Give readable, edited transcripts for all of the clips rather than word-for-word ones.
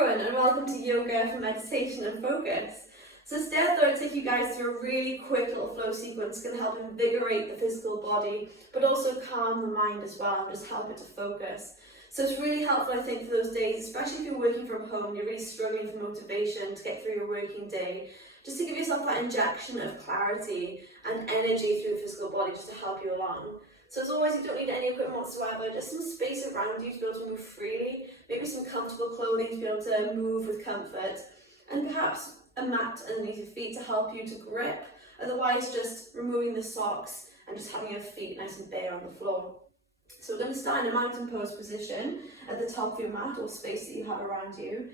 everyone, and welcome to Yoga for Meditation and Focus. So today I thought I'd take you guys through a really quick little flow sequence that can help invigorate the physical body, but also calm the mind as well, and just help it to focus. So it's really helpful, I think, for those days, especially if you're working from home and you're really struggling for motivation to get through your working day, just to give yourself that injection of clarity and energy through the physical body just to help you along. So as always, you don't need any equipment whatsoever, just some space around you to be able to move freely, maybe some comfortable clothing to be able to move with comfort, and perhaps a mat underneath your feet to help you to grip, otherwise just removing the socks and just having your feet nice and bare on the floor. So we're going to start in a mountain pose position at the top of your mat or space that you have around you.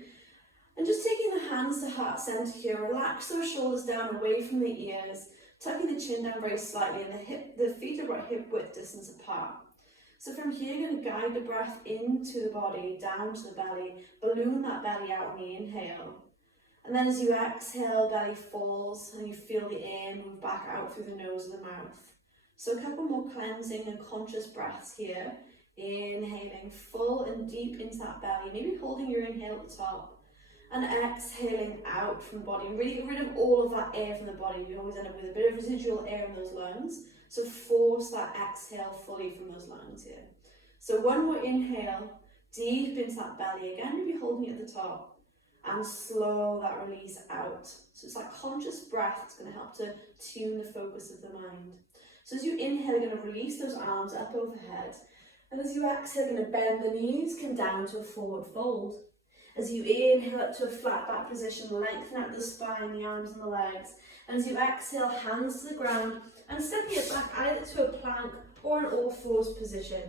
And just taking the hands to heart center here, relax those shoulders down away from the ears, tucking the chin down very slightly, and the feet are about hip width distance apart. So from here, you're going to guide the breath into the body, down to the belly, balloon that belly out on the inhale. And then as you exhale, belly falls and you feel the air move back out through the nose and the mouth. So a couple more cleansing and conscious breaths here. Inhaling full and deep into that belly, maybe holding your inhale at the top. And exhaling out from the body, and really get rid of all of that air from the body. You always end up with a bit of residual air in those lungs, so force that exhale fully from those lungs here. So one more inhale, deep into that belly, again maybe holding it at the top, and slow that release out. So it's that conscious breath that's going to help to tune the focus of the mind. So as you inhale, you're going to release those arms up overhead, and as you exhale, you're going to bend the knees, come down to a forward fold. As you inhale up to a flat back position, lengthen out the spine, the arms and the legs. And as you exhale, hands to the ground and stepping it back either to a plank or an all fours position.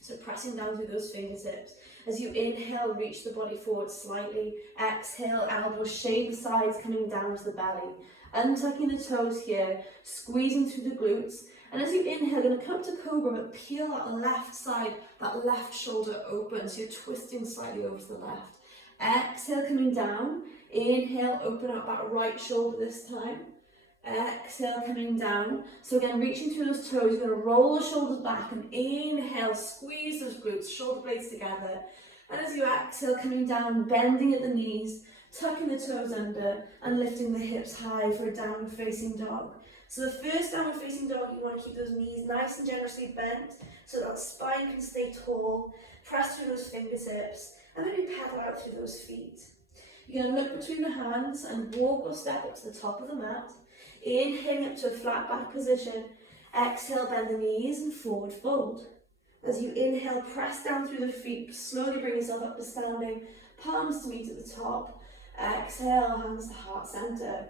So pressing down through those fingertips. As you inhale, reach the body forward slightly. Exhale, elbows shade the sides, coming down to the belly. Untucking the toes here, squeezing through the glutes. And as you inhale, you're going to come up to cobra, but peel that left side, that left shoulder open. So you're twisting slightly over to the left. Exhale, coming down. Inhale, open up that right shoulder this time. Exhale, coming down. So again, reaching through those toes, you're going to roll the shoulders back and inhale, squeeze those glutes, shoulder blades together. And as you exhale, coming down, bending at the knees, tucking the toes under and lifting the hips high for a downward facing dog. So the first downward facing dog, you want to keep those knees nice and generously bent so that spine can stay tall. Press through those fingertips. And then you pedal out through those feet. You're going to look between the hands and walk or step up to the top of the mat. Inhaling up to a flat back position. Exhale, bend the knees and forward fold. As you inhale, press down through the feet. Slowly bring yourself up to standing. Palms to meet at the top. Exhale, hands to heart center.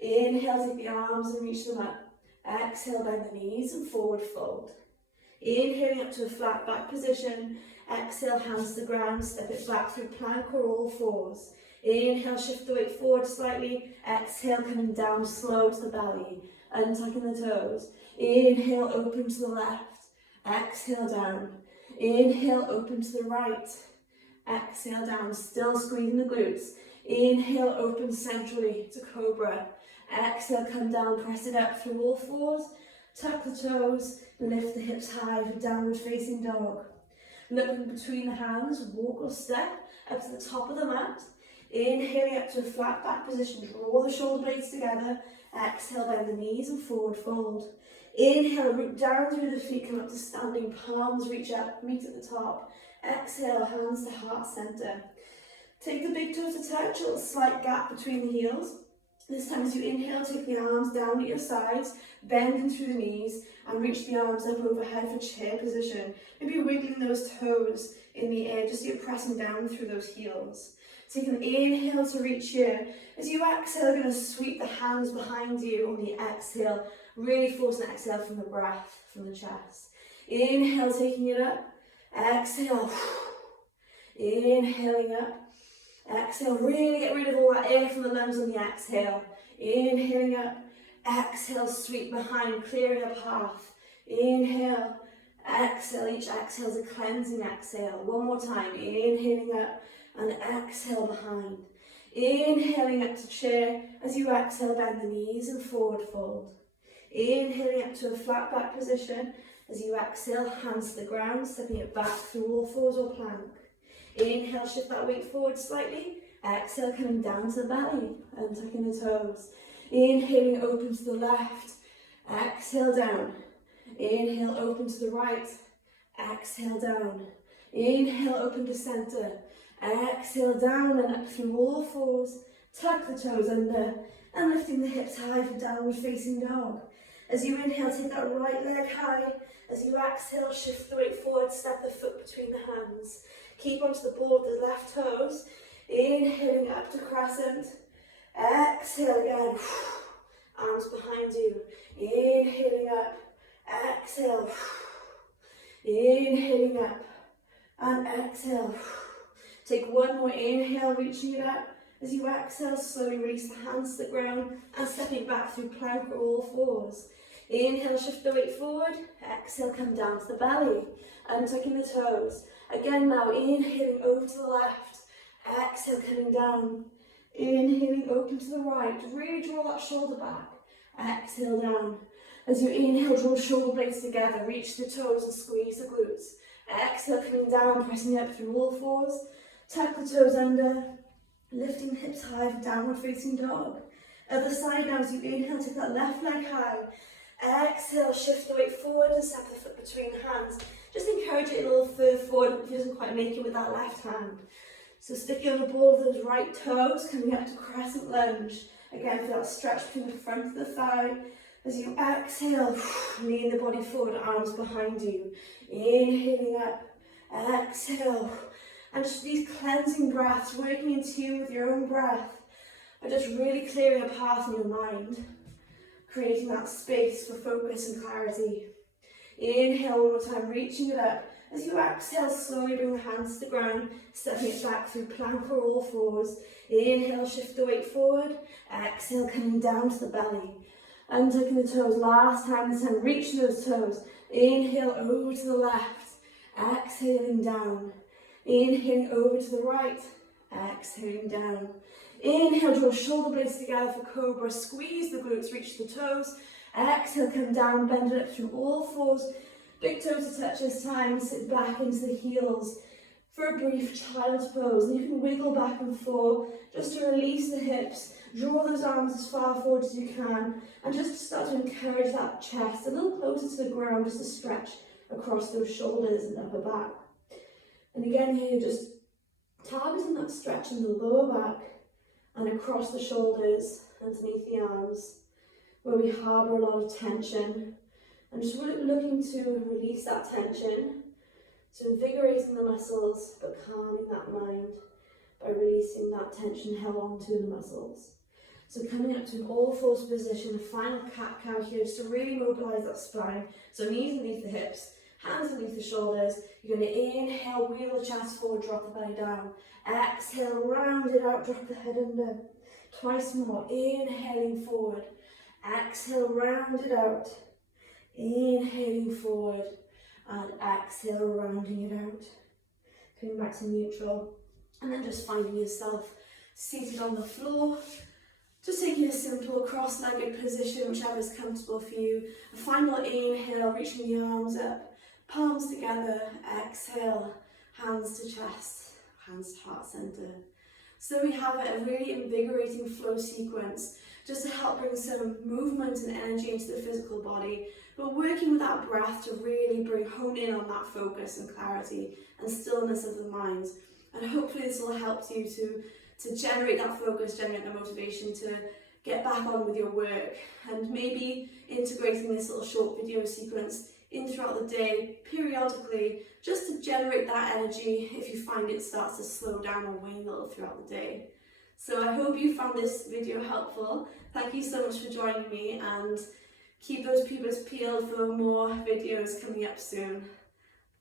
Inhale, take the arms and reach them up. Exhale, bend the knees and forward fold. Inhaling up to a flat back position. Exhale, hands to the ground, step it back through plank or all fours. Inhale, shift the weight forward slightly. Exhale, coming down slow to the belly, untucking the toes. Inhale, open to the left. Exhale, down. Inhale, open to the right. Exhale, down, still squeezing the glutes. Inhale, open centrally to cobra. Exhale, come down, press it up through all fours. Tuck the toes, lift the hips high for downward facing dog. Looking between the hands, walk or step up to the top of the mat. Inhaling up to a flat back position, draw the shoulder blades together. Exhale, bend the knees and forward fold. Inhale, root down through the feet, come up to standing, palms reach up, meet at the top. Exhale, hands to heart center. Take the big toes to touch, a little slight gap between the heels. This time as you inhale, take the arms down at your sides, bending through the knees and reach the arms up overhead for chair position. Maybe wiggling those toes in the air, just so you're pressing down through those heels. Take an inhale to reach here. As you exhale, you're going to sweep the hands behind you on the exhale. Really force an exhale from the breath, from the chest. Inhale, taking it up. Exhale. Inhaling up. Exhale, really get rid of all that air from the lungs on the exhale. Inhaling up. Exhale, sweep behind, clearing a path. Inhale. Exhale, each exhale is a cleansing exhale. One more time. Inhaling up and exhale behind. Inhaling up to chair. As you exhale, bend the knees and forward fold. Inhaling up to a flat back position. As you exhale, hands to the ground, stepping it back through all fours or plank. Inhale, shift that weight forward slightly. Exhale, coming down to the belly and tucking the toes. Inhaling, open to the left. Exhale, down. Inhale, open to the right. Exhale, down. Inhale, open to center. Exhale, down and up through all fours. Tuck the toes under and lifting the hips high for downward facing dog. As you inhale, take that right leg high. As you exhale, shift the weight forward, step the foot between the hands. Keep onto the ball with the left toes. Inhaling up to crescent. Exhale again. Arms behind you. Inhaling up. Exhale. Inhaling up. And exhale. Take one more inhale, reaching it up. As you exhale, slowly release the hands to the ground and stepping back through plank or all fours. Inhale, shift the weight forward. Exhale, come down to the belly. Untucking the toes. Again now, inhaling over to the left. Exhale, coming down. Inhaling, open to the right. Really draw that shoulder back. Exhale, down. As you inhale, draw shoulder blades together. Reach the toes and squeeze the glutes. Exhale, coming down, pressing up through all fours. Tuck the toes under. Lifting the hips high for downward facing dog. Other side now, as you inhale, take that left leg high. Exhale, shift the weight forward and step the foot between the hands. Just encourage it a little further forward if it doesn't quite make it with that left hand. So sticking on the ball of those right toes, coming up to crescent lunge. Again, feel that stretch between the front of the thigh. As you exhale, lean the body forward, arms behind you. Inhaling up, exhale. And just these cleansing breaths, working in tune with your own breath, are just really clearing a path in your mind, creating that space for focus and clarity. Inhale one more time, reaching it up. As you exhale, slowly bring the hands to the ground, stepping it back through plank or all fours. Inhale, shift the weight forward. Exhale, coming down to the belly. Untucking the toes, last time this time, reach those toes. Inhale, over to the left. Exhaling down. Inhaling over to the right, exhaling down. Inhale, draw shoulder blades together for cobra, squeeze the glutes, reach the toes. Exhale, come down, bend it up through all fours. Big toes to touch this time, sit back into the heels for a brief child's pose. And you can wiggle back and forth just to release the hips, draw those arms as far forward as you can, and just start to encourage that chest a little closer to the ground, just to stretch across those shoulders and upper back. And again here, just targeting that stretch in the lower back and across the shoulders, underneath the arms, where we harbour a lot of tension. And just really looking to release that tension, so invigorating the muscles, but calming that mind by releasing that tension held onto the muscles. So coming up to an all fours position, a final cat-cow here, just to really mobilise that spine. So knees underneath the hips, hands underneath the shoulders. You're going to inhale, wheel the chest forward, drop the belly down. Exhale, round it out, drop the head under. Twice more, inhaling forward. Exhale, round it out. Inhaling forward. And exhale, rounding it out. Coming back to neutral. And then just finding yourself seated on the floor. Just taking a simple cross-legged position, whichever is comfortable for you. A final inhale, reaching the arms up. Palms together, exhale, hands to chest, hands to heart center. So we have a really invigorating flow sequence just to help bring some movement and energy into the physical body, but working with that breath to really hone in on that focus and clarity and stillness of the mind. And hopefully this will help you to generate that focus, generate the motivation to get back on with your work, and maybe integrating this little short video sequence in throughout the day, periodically, just to generate that energy if you find it starts to slow down or wane a little throughout the day. So I hope you found this video helpful. Thank you so much for joining me, and keep those pupils peeled for more videos coming up soon.